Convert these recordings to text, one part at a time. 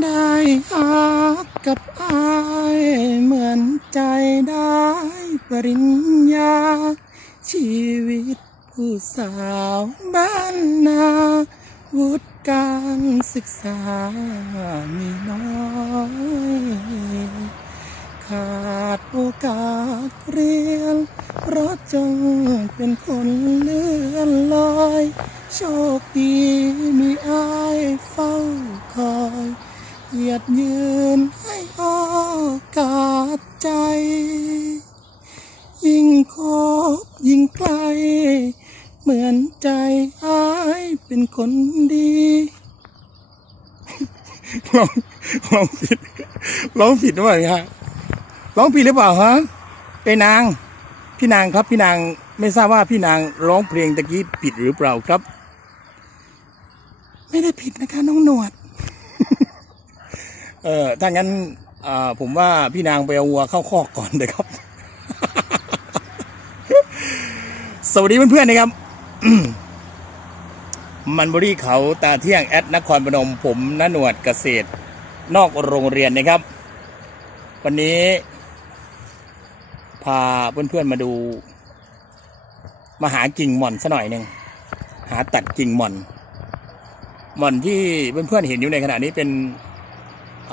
ได้อากับอายเหมือนใจได้ปริญญา ชีวิตผู้สาวบ้านนาวุฒิการศึกษามีน้อยขาดโอกาสเรียน เพราะจงเป็นคนเลื่อนลอย โชคดีมีอายเฝ้าคอย เหยียดยืนให้โอกาสใจ ยิ่งคบยิ่งไกล เหมือนใจอายเป็นคนดีลองลองผิดลองผิดหรือเปล่าฮะร้องผิดหรือเปล่าฮะไอ้นาง พี่นางครับพี่นางไม่ทราบว่าพี่นางร้องเพลงตะกี้ผิดหรือเปล่าครับ ไม่ได้ผิดนะคะน้องหนวด เออถ้างั้นอผมว่าพี่นางไปเอาวัวเข้าคอกก่อนเลยครับ สวัสดีเพื่อนๆนะครับ มันบรีเขาตาเที่ยงแอดนครพนมผมนหนวดเกษตร นอกโรงเรียนนะครับ วันนี้ พาเพื่อนๆมาดู มาหากิ่งหม่อนซะหน่อยหนึ่งหาตัดกิ่งหม่อน หม่อนที่เพื่อนๆเห็นอยู่ในขณะนี้เป็น ห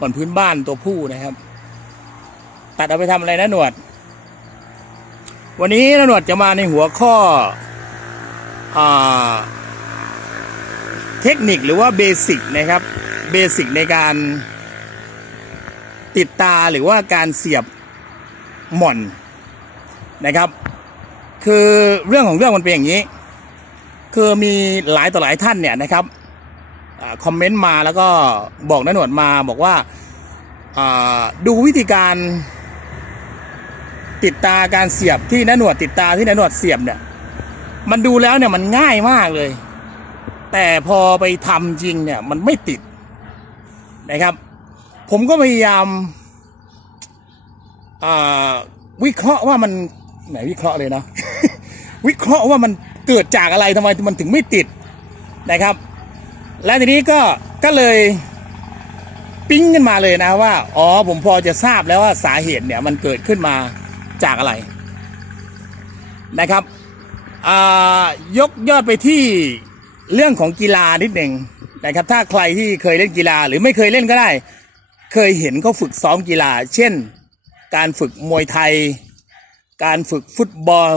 ม่อนพื้นบ้านตัวผู้นะครับ ตัดเอาไปทำอะไรนะหนวด วันนี้นะหนวดจะมาในหัวข้ออเทคนิคหรือว่าเบสิกนะครับเบสิกในการติดตาหรือว่าการเสียบหม่อนนะครับ คือเรื่องของเรื่องมันเป็นอย่างนี้ คือมีหลายต่อหลายท่านเนี่ยนะครับ คอมเมนต์มาแล้วก็บอกน้าหนวดมาบอกว่าดูวิธีการ ติดตาการเสียบที่น้าหนวดติดตาที่น้าหนวดเสียบเนี่ย มันดูแล้วเนี่ยมันง่ายมากเลย แต่พอไปทำจริงเนี่ยมันไม่ติดนะครับ ผมก็พยายามวิเคราะห์ว่ามันไหนวิเคราะห์เลยนะ วิเคราะห์ว่ามันเกิดจากอะไรทำไมมันถึงไม่ติดนะครับ และทีนี้ก็ก็เลยปิ้งขึ้นมาเลยนะว่า อ๋อผมพอจะทราบแล้วว่าสาเหตุเนี่ยมันเกิดขึ้นมาจากอะไรนะครับอ่ายกยอดไปที่เรื่องของกีฬานิดหนึ่งนะครับ ถ้าใครที่เคยเล่นกีฬาหรือไม่เคยเล่นก็ได้ เคยเห็นเขาฝึกซ้อมกีฬา เช่น การฝึกมวยไทย การฝึกฟุตบอล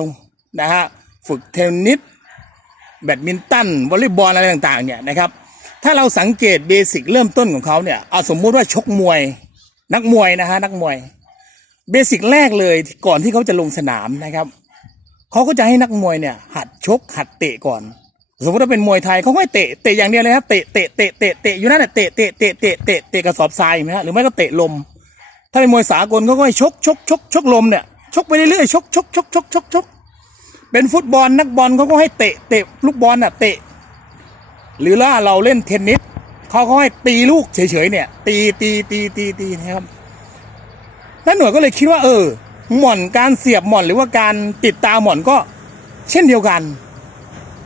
นะฮะฝึกเทนนิสแบดมินตันวอลเลย์บอลอะไรต่างๆเนี่ยนะครับ ถ้าเราสังเกตเบสิกเริ่มต้นของเขาเนี่ยเอาสมมุติว่าชกมวย นักมวยนะฮะนักมวย เบสิกแรกเลยก่อนที่เขาจะลงสนามนะครับเขาก็จะให้นักมวยเนี่ย หัดชกหัดเตะก่อน สมมติว่าเป็นมวยไทยเขาก็ให้เตะเตะอย่างเดียวเลยครับเตะเตะเตะเตะเตะอยู่นั่นแหละเตะเตะเตะเตะเตะเตะกระสอบทรายไหมฮะหรือไม่ก็เตะลม ถ้าเป็นมวยสากลเขาก็ให้ชกชกชกชกลมเนี่ยชกไปเรื่อยๆชกชกชกชกชกชกเป็นฟุตบอลนักบอลเขาก็ให้เตะเตะลูกบอลน่ะเตะ หรือว่าเราเล่นเทนนิสเขาก็ให้ตีลูกเฉยๆเนี่ย ตีตีตีตีตีนะครับนั่นหน่วยก็เลยคิดว่า เออ หม่อนการเสียบหม่อนหรือว่าการติดตาหม่อนก็เช่นเดียวกัน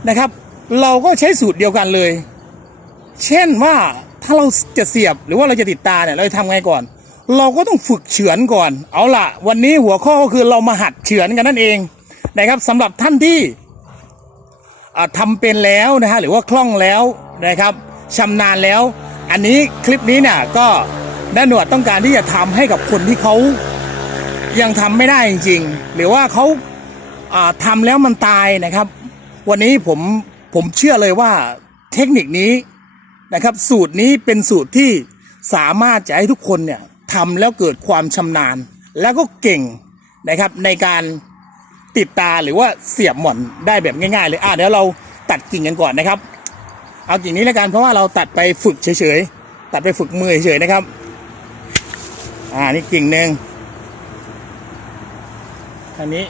นะครับ เราก็ใช้สูตรเดียวกันเลย เช่นว่าถ้าเราจะเสียบหรือว่าเราจะติดตาเนี่ยเราจะทำไงก่อน เราก็ต้องฝึกเฉือนก่อน เอาล่ะ วันนี้หัวข้อก็คือเรามาหัดเฉือนกันนั่นเองนะครับสำหรับท่านที่ อ่าทำเป็นแล้วนะฮะหรือว่าคล่องแล้วนะครับชำนาญแล้ว อันนี้คลิปนี้เนี่ยก็ด้านหนวดต้องการที่จะทำให้กับคนที่เขายังทำไม่ได้จริง ๆ หรือว่าเขาอ่าทำแล้วมันตายนะครับ วันนี้ผมผมเชื่อเลยว่าเทคนิคนี้นะครับ สูตรนี้เป็นสูตรที่สามารถจะให้ทุกคนเนี่ยทำแล้วเกิดความชำนาญ แล้วก็เก่งนะครับในการ ติดตาหรือว่าเสียบหม่อนได้แบบง่ายๆเลยอะเดี๋ยวเราตัดกิ่งกันก่อนนะครับ เอากิ่งนี้แล้วกันเพราะว่าเราตัดไปฝึกเฉยๆตัดไปฝึกมือเฉยๆนะครับ อ่านี่กิ่งหนึ่งทางนี้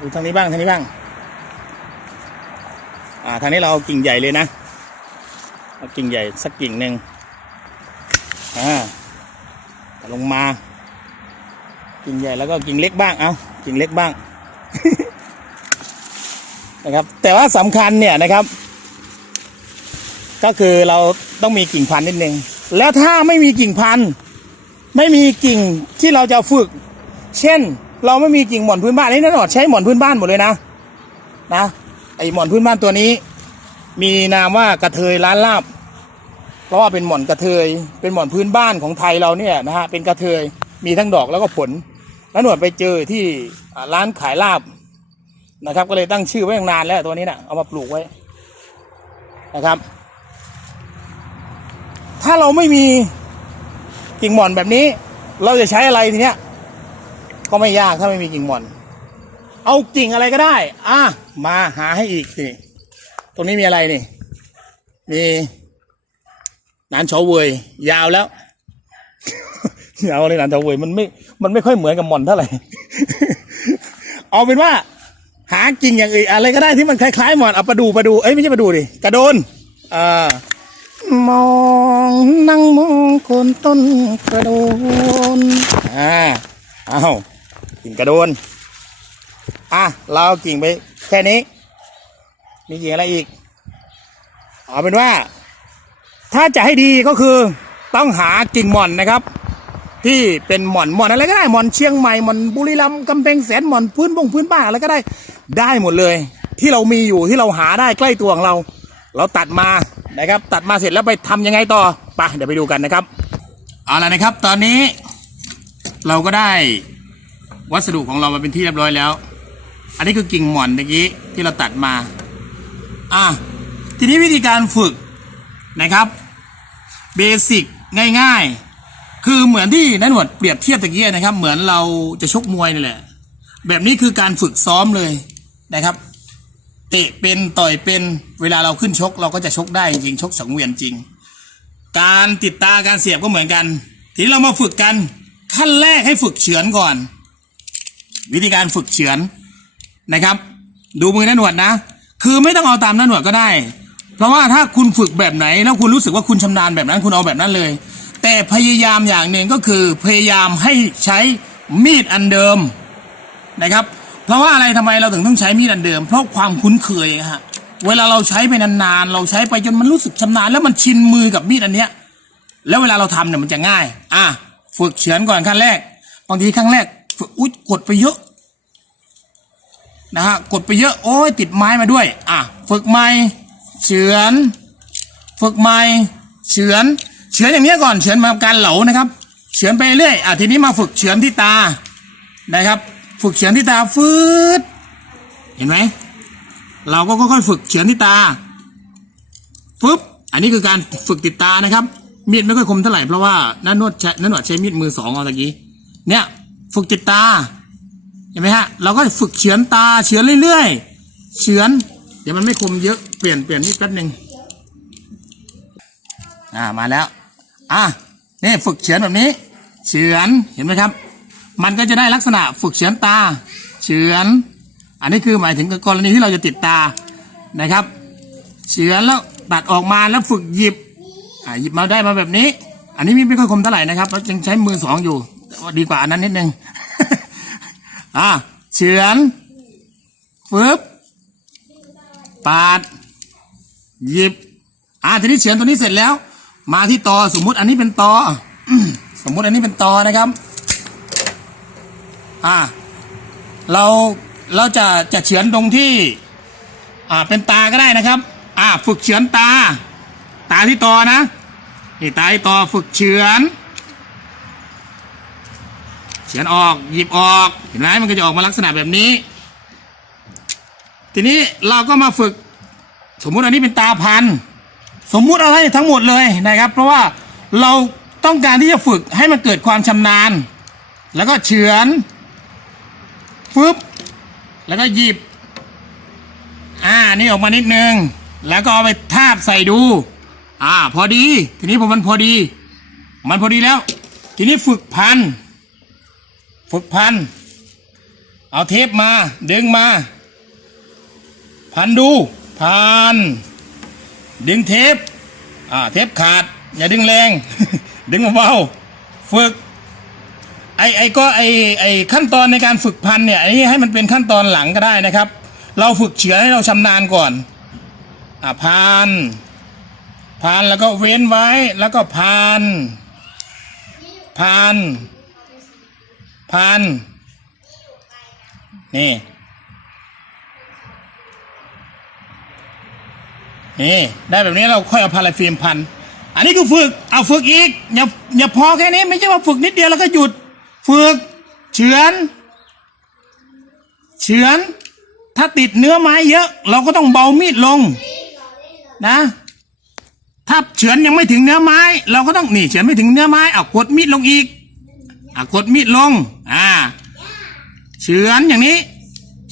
ดูทางนี้บ้างทางนี้บ้าง อ่าทางนี้เราเอากิ่งใหญ่เลยนะเอากิ่งใหญ่สักกิ่งหนึ่งอ่าลงมา กิ่งใหญ่แล้วก็กิ่งเล็กบ้างเอากิ่งเล็กบ้างนะครับ แต่ว่าสำคัญเนี่ยนะครับ ก็คือเราต้องมีกิ่งพันธุ์นิดนึงแล้วถ้าไม่มีกิ่งพันธุ์ไม่มีกิ่งที่เราจะฝึก เช่น เราไม่มีกิ่งหมอนพื้นบ้านนี่นั่นหรอใช้หมอนพื้นบ้านหมดเลยนะนะไอหมอนพื้นบ้านตัวนี้ มีนามว่ากระเทยร้านลาบเพราะว่าเป็นหมอนกระเทย เป็นหมอนพื้นบ้านของไทยเราเนี่ยนะฮะเป็นกระเทยมีทั้งดอกแล้วก็ผล แล้วหนวดไปเจอที่ร้านขายลาบนะครับ ก็เลยตั้งชื่อไว้ตั้งนานแล้วตัวนี้นะ่ะเอามาปลูกไว้นะครับ ถ้าเราไม่มีกิ่งหมอนแบบนี้ เราจะใช้อะไรทีเนี้ย ก็ไม่ยากถ้าไม่มีกิ่งหมอน เอากิ่งอะไรก็ได้ อะมาหาให้อีกนี่ตรงนี้มีอะไรนี่ มีนานเฉาเวยยาวแล้วยาวเลยนานเฉาเวยมันไม่ มันไม่ค่อยเหมือนกับหมอนเท่าไหร่ เอาเป็นว่า หากิ่งอย่างอื่นอะไรก็ได้ที่มันคล้ายๆหมอนเอาประดูประดูเอ้ยไม่ใช่ประดูดิกระโดนอ่ามองนั่งมองโคนต้นกระโดนอ่าเอากิ่งกระโดนอะเราเอากิ่งไปแค่นี้ มีกิ่งอะไรอีกเอาเป็นว่า ถ้าจะให้ดีก็คือต้องหากิ่งหม่อนนะครับ ที่เป็นหมอนหมอนอะไรก็ได้หมอนเชียงใหม่หมอนบุรีรัมย์กำแพงแสนหมอนพื้นบงพื้นบ้านอะไรก็ได้ได้หมดเลย ที่เรามีอยู่ที่เราหาได้ใกล้ตัวของเรา เราตัดมานะครับ ตัดมาเสร็จแล้วไปทำยังไงต่อไปเดี๋ยวไปดูกันนะครับเอาละนะครับ ตอนนี้เราก็ได้วัสดุของเรามาเป็นที่เรียบร้อยแล้ว อันนี้คือกิ่งหมอนเมื่อกี้ที่เราตัดมาอะทีนี้วิธีการฝึกนะครับเบสิกง่ายๆ คือเหมือนที่นันหนวดเปรียบเทียบตะเกี้นะครับ เหมือนเราจะชกมวยนี่แหละ แบบนี้คือการฝึกซ้อมเลยนะครับ เตะเป็นต่อยเป็นเวลาเราขึ้นชก เราก็จะชกได้จริงชกสังเวียนจริง การติดตาการเสียบก็เหมือนกัน ทีนี้เรามาฝึกกันขั้นแรกให้ฝึกเฉือนก่อน วิธีการฝึกเฉือนนะครับ ดูมือนันหนวดนะ คือไม่ต้องเอาตามนันหนวดก็ได้ เพราะว่าถ้าคุณฝึกแบบไหนแล้วคุณรู้สึกว่าคุณชำนาญแบบนั้นคุณเอาแบบนั้นเลย แต่พยายามอย่างหนึ่งก็คือพยายามให้ใช้มีดอันเดิมนะครับ เพราะว่าอะไรทำไมเราถึงต้องใช้มีดอันเดิม เพราะความคุ้นเคยฮะเวลาเราใช้ไปนานๆเราใช้ไปจนมันรู้สึกชำนาญแล้วมันชินมือกับมีดอันเนี้ย แล้วเวลาเราทำเนี่ยมันจะง่าย อะฝึกเฉือนก่อนขั้นแรกบางทีครั้งแรกฝึกอุ๊ยกดไปเยอะนะฮะกดไปเยอะโอ้ยติดไม้มาด้วย อะ ฝึกใหม่เฉือน ฝึกใหม่เฉือน เฉือนอย่างนี้ก่อนเฉือนมาการเหลานะครับเฉือนไปเรื่อยอะทีนี้มาฝึกเฉือนที่ตานะครับ ฝึกเฉือนที่ตาฟืดเห็นไหมเราก็ค่อยๆฝึกเฉือนที่ตาฟึบอันนี้คือการฝึกติดตานะครับ มีดไม่ค่อยคมเท่าไหร่เพราะว่านันนวดใช้นันนวดใช้มีดมือสองเอาตะกี้เนี่ยฝึกติดตาเห็นไหมฮะเราก็ฝึกเฉือนตาเฉือนเรื่อยๆเฉือน เดี๋ยวมันไม่คมเยอะเปลี่ยนเปลี่ยนนิดแป๊บหนึ่งอ่ามาแล้ว อะนี่ฝึกเฉือนแบบนี้ เฉือนเห็นไหมครับ มันก็จะได้ลักษณะฝึกเฉือนตา เฉือน อันนี้คือหมายถึงกรณีที่เราจะติดตานะครับ เฉือนแล้วตัดออกมาแล้วฝึกหยิบอ่าหยิบมาได้มาแบบนี้ อันนี้มีไม่ค่อยคมเท่าไหร่นะครับเรายังใช้มือสองอยู่แต่ว่าดีกว่าอันนั้นนิดนึงอะเฉือนฟึบปาด หยิบอะทีนี้เฉือนตัวนี้เสร็จแล้ว มาที่ตอสมมุติอันนี้เป็นตอสมมุติอันนี้เป็นตอนะครับ อะเราเราจะจะเฉือนตรงที่ อ่าเป็นตาก็ได้นะครับ อ่า ฝึกเฉือนตา ตาที่ตอนะนี่ตาที่ตอฝึกเฉือนเฉือนออกหยิบออกเห็นไหมมันก็จะออกมาลักษณะแบบนี้ ทีนี้เราก็มาฝึก สมมุติอันนี้เป็นตาพันธุ์ สมมุติอะไรทั้งหมดเลยนะครับ เพราะว่าเราต้องการที่จะฝึกให้มันเกิดความชำนาญ แล้วก็เฉือนฟึบแล้วก็หยิบ อ่านี่ออกมานิดนึง แล้วก็เอาไปทาบใส่ดู อ่า พอดี ทีนี้ผมมันพอดี มันพอดีแล้ว ทีนี้ฝึกพัน ฝึกพัน เอาเทปมา ดึงมา พันดู พัน ดึงเทปอ่าเทปขาด อย่าดึงแรง ดึงเบาๆฝึกไอไอก็ไอไอขั้นตอนในการฝึกพันเนี่ยไอให้มันเป็นขั้นตอนหลังก็ได้นะครับ เราฝึกเฉือนให้เราชำนาญก่อนอ่าพันพันแล้วก็เว้นไว้แล้วก็พันพันพันนี่ นี่ได้แบบนี้เราค่อยเอาพาราฟิล์มพัน อันนี้คือฝึกเอาฝึกอีกอย่าอย่าพอแค่นี้ไม่ใช่ว่าฝึกนิดเดียวแล้วก็หยุด ฝึกเฉือนเฉือน ถ้าติดเนื้อไม้เยอะ เราก็ต้องเบามีดลงนะ ถ้าเฉือนยังไม่ถึงเนื้อไม้ เราก็ต้องนี่เฉือนไม่ถึงเนื้อไม้เอากดมีดลงอีกอะกดมีดลง อ่า เฉือนอย่างนี้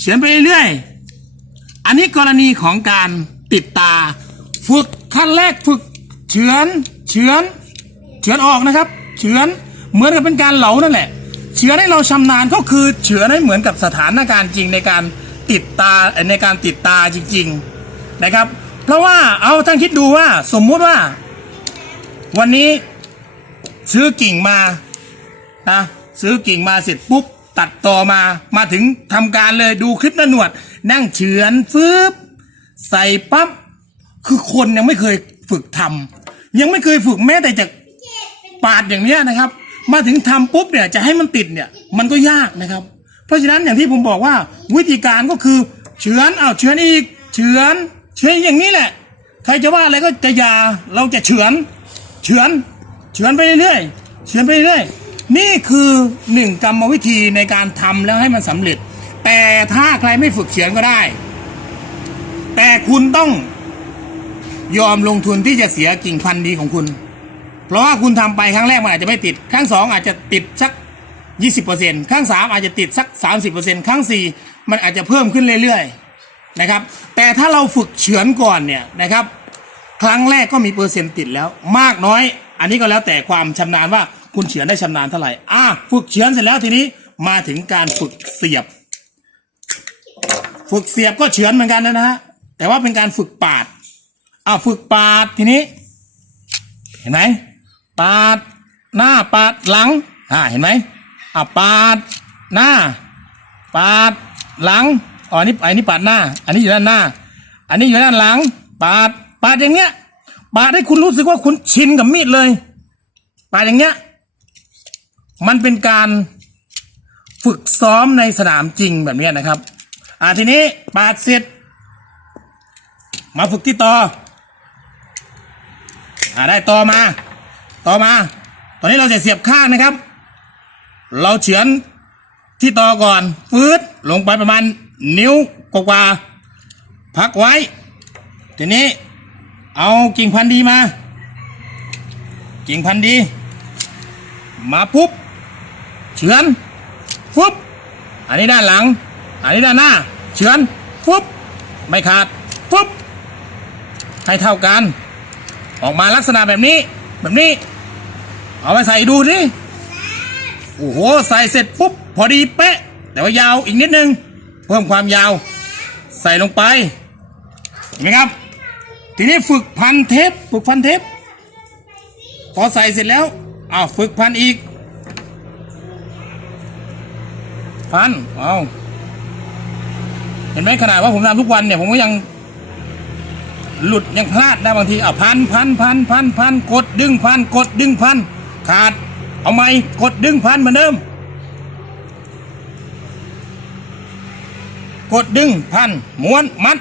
เฉือนไปเรื่อยๆ อันนี้กรณีของการ ติดตา ฝึกขั้นแรกฝึกเฉือนเฉือนเฉือนออกนะครับ เฉือนเหมือนกับเป็นการเหลานั่นแหละ เฉือนให้เราชำนาญก็คือเฉือนให้เหมือนกับสถานการณ์จริงในการติดตาในการติดตาจริง ๆนะครับ เพราะว่าเอาท่านคิดดูว่าสมมุติว่า วันนี้ซื้อกิ่งมานะซื้อกิ่งมาเสร็จปุ๊บตัดต่อมามาถึงทำการเลยดูคลิปน้าหนวด นั่งเฉือนฟืบ ใส่ปั๊บคือคนยังไม่เคยฝึกทำยังไม่เคยฝึกแม้แต่จะปาดอย่างเนี้ยนะครับ มาถึงทำปุ๊บเนี่ยจะให้มันติดเนี่ยมันก็ยากนะครับ เพราะฉะนั้นอย่างที่ผมบอกว่าวิธีการก็คือเฉือนเอาเฉือนอีกเฉือนเฉือนอย่างนี้แหละ ใครจะว่าอะไรก็จะยาเราจะเฉือนเฉือนเฉือนไปเรื่อยเฉือนไปเรื่อยนี่คือหนึ่งกรรมวิธีในการทำแล้วให้มันสำเร็จ แต่ถ้าใครไม่ฝึกเฉือนก็ได้ แต่คุณต้องยอมลงทุนที่จะเสียกิ่งพันธุ์ดีของคุณ เพราะว่าคุณทำไปครั้งแรกมันอาจจะไม่ติด ครั้งสองอาจจะติดสัก 20%ครั้งสามอาจจะติดสัก 30%ครั้งสี่มันอาจจะเพิ่มขึ้นเรื่อยๆนะครับ แต่ถ้าเราฝึกเฉือนก่อนเนี่ยนะครับ ครั้งแรกก็มีเปอร์เซ็นต์ติดแล้ว มากน้อย อันนี้ก็แล้วแต่ความชำนาญว่าคุณเฉือนได้ชำนาญเท่าไหร่ อะฝึกเฉือนเสร็จแล้วทีนี้มาถึงการฝึกเสียบ ฝึกเสียบก็เฉือนเหมือนกันนะฮะ แต่ว่าเป็นการฝึกปาดอะฝึกปาดทีนี้ เห็นไหมปาดหน้าปาดหลังอ่าเห็นไหมอะปาดหน้า ปาดหลังอ๋อนนี้อันนี้ปาดหน้า อันนี้อยู่ด้านหน้า อันนี้อยู่ด้านหลัง ปาดปาดอย่างเงี้ยปาดให้คุณรู้สึกว่าคุณชินกับมีดเลยปาดอย่างเงี้ยมันเป็นการฝึกซ้อมในสนามจริงแบบนี้นะครับ อ่าทีนี้ปาดเสร็จ มาฝึกที่ต่ออาได้ต่อมา ต่อมา ตอนนี้เราจะเสียบข้างนะครับ เราเฉือนที่ต่อก่อนฟืดลงไปประมาณนิ้วกว่าพักไว้ ทีนี้เอากิ่งพันธุ์ดีมา กิ่งพันธุ์ดี มาปุ๊บเฉือนฟุบอันนี้ด้านหลัง อันนี้ด้านหน้า เฉือนฟุบไม่ขาดฟุบ ให้เท่ากัน ออกมาลักษณะแบบนี้ แบบนี้ เอาไปใส่ดูสิโอ้โห ใส่เสร็จปุ๊บ พอดีเป๊ะ แต่ว่ายาวอีกนิดนึง เพิ่มความยาว ใส่ลงไปเห็นไหมครับ ทีนี้ฝึกพันเทปฝึกพันเทปพอใส่เสร็จแล้วอ้าวฝึกพันอีก พันเอาเห็นไหมขนาดว่าผมทำทุกวันเนี่ย ผมก็ยัง หลุดยังพลาดนะบางทีอะพันพันพันพันพันกดดึงพันกดดึงพันขาดเอาไหมกดดึงพันเหมือนเดิม กดดึงพันม้วนมัด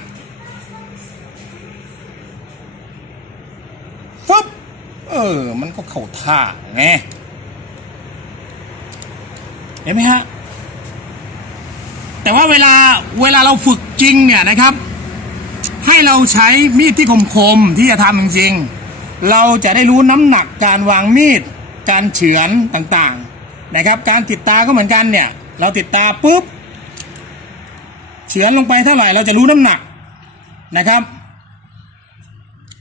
ฟุบเออ มันก็เข้าท่าไงเห็นไหมฮะแต่ว่าเวลาเวลาเราฝึกจริงเนี่ยนะครับ ให้เราใช้มีดที่คมๆที่จะทำจริงๆ เราจะได้รู้น้ำหนักการวางมีด การเฉือนต่างๆนะครับ การติดตาก็เหมือนกันเนี่ย เราติดตาปุ๊บเฉือนลงไปเท่าไหร่เราจะรู้น้ำหนักนะครับ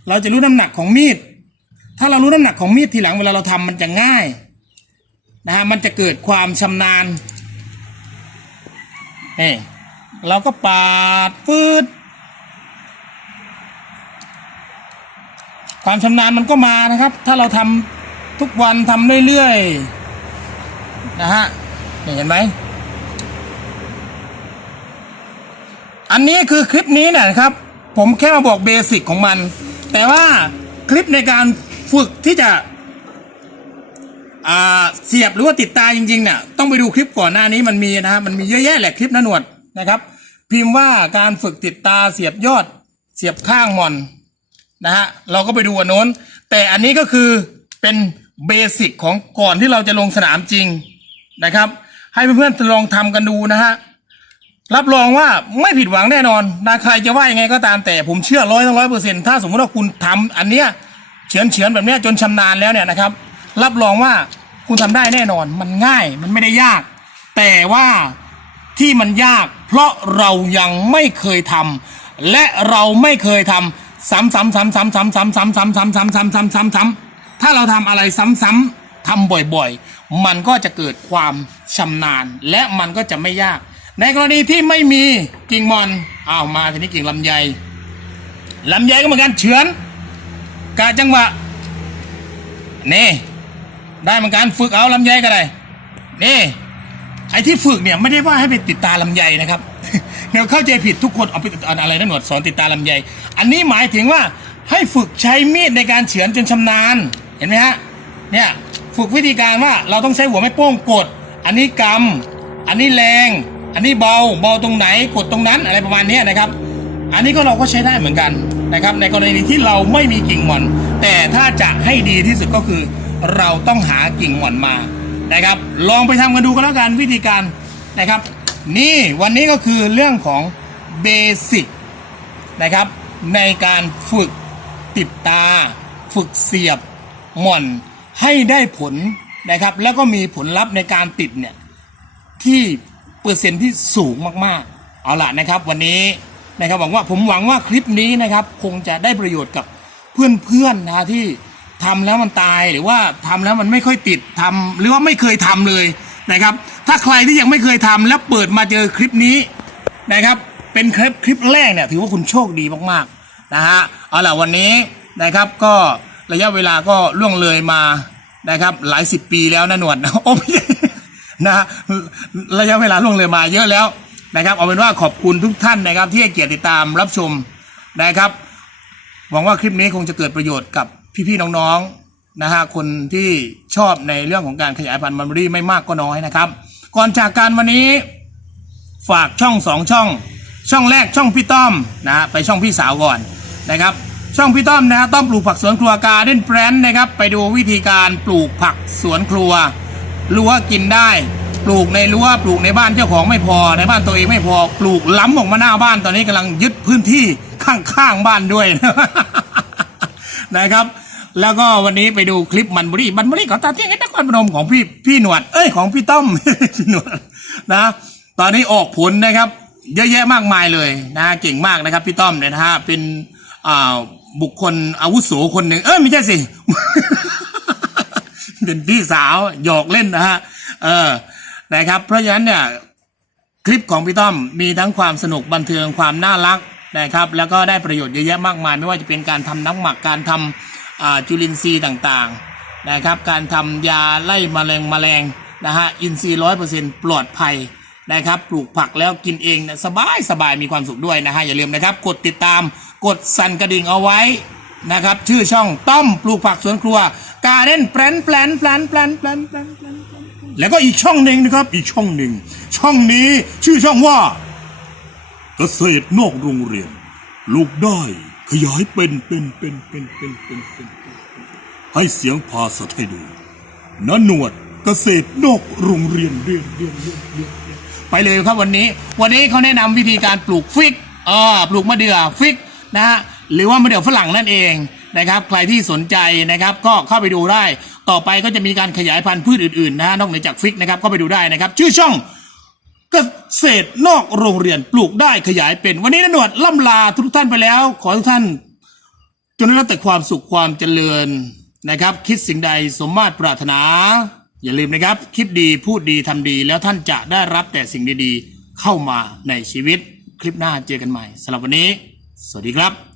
เราจะรู้น้ำหนักของมีด ถ้าเรารู้น้ำหนักของมีดทีหลังเวลาเราทำมันจะง่ายนะฮะมันจะเกิดความชำนาญนี่เราก็ปาดฟืด ความชำนาญมันก็มานะครับ ถ้าเราทำทุกวันทำเรื่อยๆนะฮะนี่เห็นไหมอันนี้คือคลิปนี้นะครับ ผมแค่มาบอกเบสิกของมัน แต่ว่าคลิปในการฝึกที่จะเสียบหรือว่าติดตาจริงๆเนี่ยต้องไปดูคลิปก่อนหน้านี้มันมีนะฮะมันมีเยอะแยะแหละคลิปนะหนวดนะครับ พิมพ์ว่าการฝึกติดตาเสียบยอดเสียบข้างมอน นะฮะเราก็ไปดูอันโน้น แต่อันนี้ก็คือเป็นเบสิกของก่อนที่เราจะลงสนามจริงนะครับ ให้เพื่อนๆลองทำกันดูนะฮะรับรองว่าไม่ผิดหวังแน่นอนนะใครจะว่ายังไงก็ตามแต่ผมเชื่อร้อยทั้งร้อยเปอร์เซ็นต์ถ้าสมมติว่าคุณทำอันเนี้ยเฉือนเฉือนแบบเนี้ยจนชำนาญแล้วเนี่ยนะครับ รับรองว่าคุณทำได้แน่นอนมันง่ายมันไม่ได้ยาก แต่ว่าที่มันยาก เพราะเรายังไม่เคยทำและเราไม่เคยทำ ซ้ำซ้ำซ้ำซ้ำซ้ำซ้ำซ้ำซ้ำซ้ำซ้ำซ้ำซ้ำซ้ำซ้ำถ้าเราทำอะไรซ้ำๆทำบ่อยๆ มันก็จะเกิดความชำนาญ และมันก็จะไม่ยาก ในกรณีที่ไม่มีกิ่งมอนอ้าวมาทีนี้กิ่งลำไยลำไยก็เหมือนกันเฉือนกะจังหวะนี่ได้เหมือนกันฝึกเอาลำไยก็ได้นี่ไอ้ที่ฝึกเนี่ยไม่ได้ว่าให้ไปติดตาลำไยนะครับ เดี๋ยวเข้าใจผิดทุกคนเอาไปเอาอะไรนะหนวดสอนติดตาลำไย อันนี้หมายถึงว่าให้ฝึกใช้มีดในการเฉือนจนชำนาญ เห็นไหมฮะ เนี่ยฝึกวิธีการว่าเราต้องใช้หัวแม่โป้งกด อันนี้กำ อันนี้แรง อันนี้เบา เบาตรงไหนกดตรงนั้นอะไรประมาณนี้นะครับ อันนี้ก็เราก็ใช้ได้เหมือนกันนะครับ ในกรณีที่เราไม่มีกิ่งหม่อน แต่ถ้าจะให้ดีที่สุดก็คือ เราต้องหากิ่งหม่อนมานะครับ ลองไปทำกันดูกันแล้วกันวิธีการนะครับ นี่วันนี้ก็คือเรื่องของเบสิกนะครับ ในการฝึกติดตา ฝึกเสียบหม่อนให้ได้ผลนะครับ แล้วก็มีผลลัพธ์ในการติดเนี่ยที่เปอร์เซ็นต์ที่สูงมากๆ เอาล่ะนะครับ วันนี้นะครับหวังว่าผมหวังว่าคลิปนี้นะครับ คงจะได้ประโยชน์กับเพื่อนๆนะที่ทำแล้วมันตายหรือว่าทำแล้วมันไม่ค่อยติดทำหรือว่าไม่เคยทำเลยนะครับ ถ้าใครที่ยังไม่เคยทำแล้วเปิดมาเจอคลิปนี้นะครับ เป็นคลิปคลิปแรกเนี่ยถือว่าคุณโชคดีมากๆนะฮะเอาล่ะวันนี้นะครับก็ระยะเวลาก็ล่วงเลยมานะครับหลายสิบปีแล้วนะหนวดโอ้ไม่ใช่นะฮะระยะเวลาล่วงเลยมาเยอะแล้วนะครับเอาเป็นว่าขอบคุณทุกท่านนะครับ ที่ให้เกียรติติดตามรับชมนะครับ หวังว่าคลิปนี้คงจะเกิดประโยชน์กับพี่ๆน้องๆนะฮะคนที่ชอบในเรื่องของการขยายพันธุ์มันบรี่ไม่มากก็น้อยนะครับ ก่อนจากการวันนี้ฝากช่องสองช่อง ช่องแรกช่องพี่ต้อมนะไปช่องพี่สาวก่อนนะครับ ช่องพี่ต้อมนะฮะต้อมปลูกผักสวนครัวการเด่นแปรนนะครับ ไปดูวิธีการปลูกผักสวนครัวรั้วกินได้ ปลูกในรั้วปลูกในบ้านเจ้าของไม่พอในบ้านตัวเองไม่พอปลูกล้ำออกมาหน้าบ้านตอนนี้กำลังยึดพื้นที่ข้างๆบ้านด้วยนะครับ แล้วก็วันนี้ไปดูคลิปมันบุรีมันบุรีของตาเที่ยงนครพนมของพี่พี่หนวด เอ้ยของพี่ต้อมพี่หนวดนะ ตอนนี้ออกผลนะครับ เยอะแยะมากมายเลยนะเก่งมากนะครับ พี่ต้อมเนี่ยนะฮะเป็นอ่าบุคคลอาวุโสคนหนึ่งเอ้ยไม่ใช่สิ เป็นพี่สาวหยอกเล่นนะฮะเออนะครับ เพราะฉะนั้นเนี่ยคลิปของพี่ต้อมมีทั้งความสนุกบันเทิงความน่ารักนะครับ แล้วก็ได้ประโยชน์เยอะแยะมากมาย ไม่ว่าจะเป็นการทำน้ำหมักการทำอ่า จุลินทรีย์ต่างๆนะครับ การทำยาไล่แมลงแมลงนะฮะอินทรีย์ร้อยเปอร์เซ็นต์ปลอดภัยนะครับ ปลูกผักแล้วกินเองนะสบายสบายมีความสุขด้วยนะฮะอย่าลืมนะครับ กดติดตามกดสั่นกระดิ่งเอาไว้นะครับ ชื่อช่องต้อมปลูกผักสวนครัวการเล่นแปลนแปลนแปลนแปลนแปลนแปลนแปลนแล้วก็อีกช่องหนึ่งนะครับ อีกช่องหนึ่ง ช่องนี้ชื่อช่องว่า เกษตรนอกโรงเรียน ลูกได้ ขยายเป็นเป็นเป็นเป็นเป็นเป็นเป็นให้เสียงพาสาไทยดูนะหนวดเกษตรนอกโรงเรียนเรียนเรียนเรียนเรียนไปเลยครับวันนี้ วันนี้เขาแนะนำวิธีการปลูกฟิกเออปลูกมะเดื่อฟิกนะฮะหรือว่ามะเดื่อฝรั่งนั่นเองนะครับ ใครที่สนใจนะครับก็เข้าไปดูได้ ต่อไปก็จะมีการขยายพันธุ์พืชอื่นๆนะฮะนอกเหนือจากฟิกนะครับก็ไปดูได้นะครับ ชื่อช่อง เกษตรนอกโรงเรียนปลูกได้ขยายเป็น วันนี้นหนวดล่ำลาทุกท่านไปแล้ว ขอทุกท่านจงได้รับแต่ความสุขความเจริญนะครับ คิดสิ่งใดสมมาตรปรารถนา อย่าลืมนะครับ คิดดีพูดดีทำดี แล้วท่านจะได้รับแต่สิ่งดีๆ เข้ามาในชีวิต คลิปหน้าเจอกันใหม่สำหรับวันนี้ สวัสดีครับ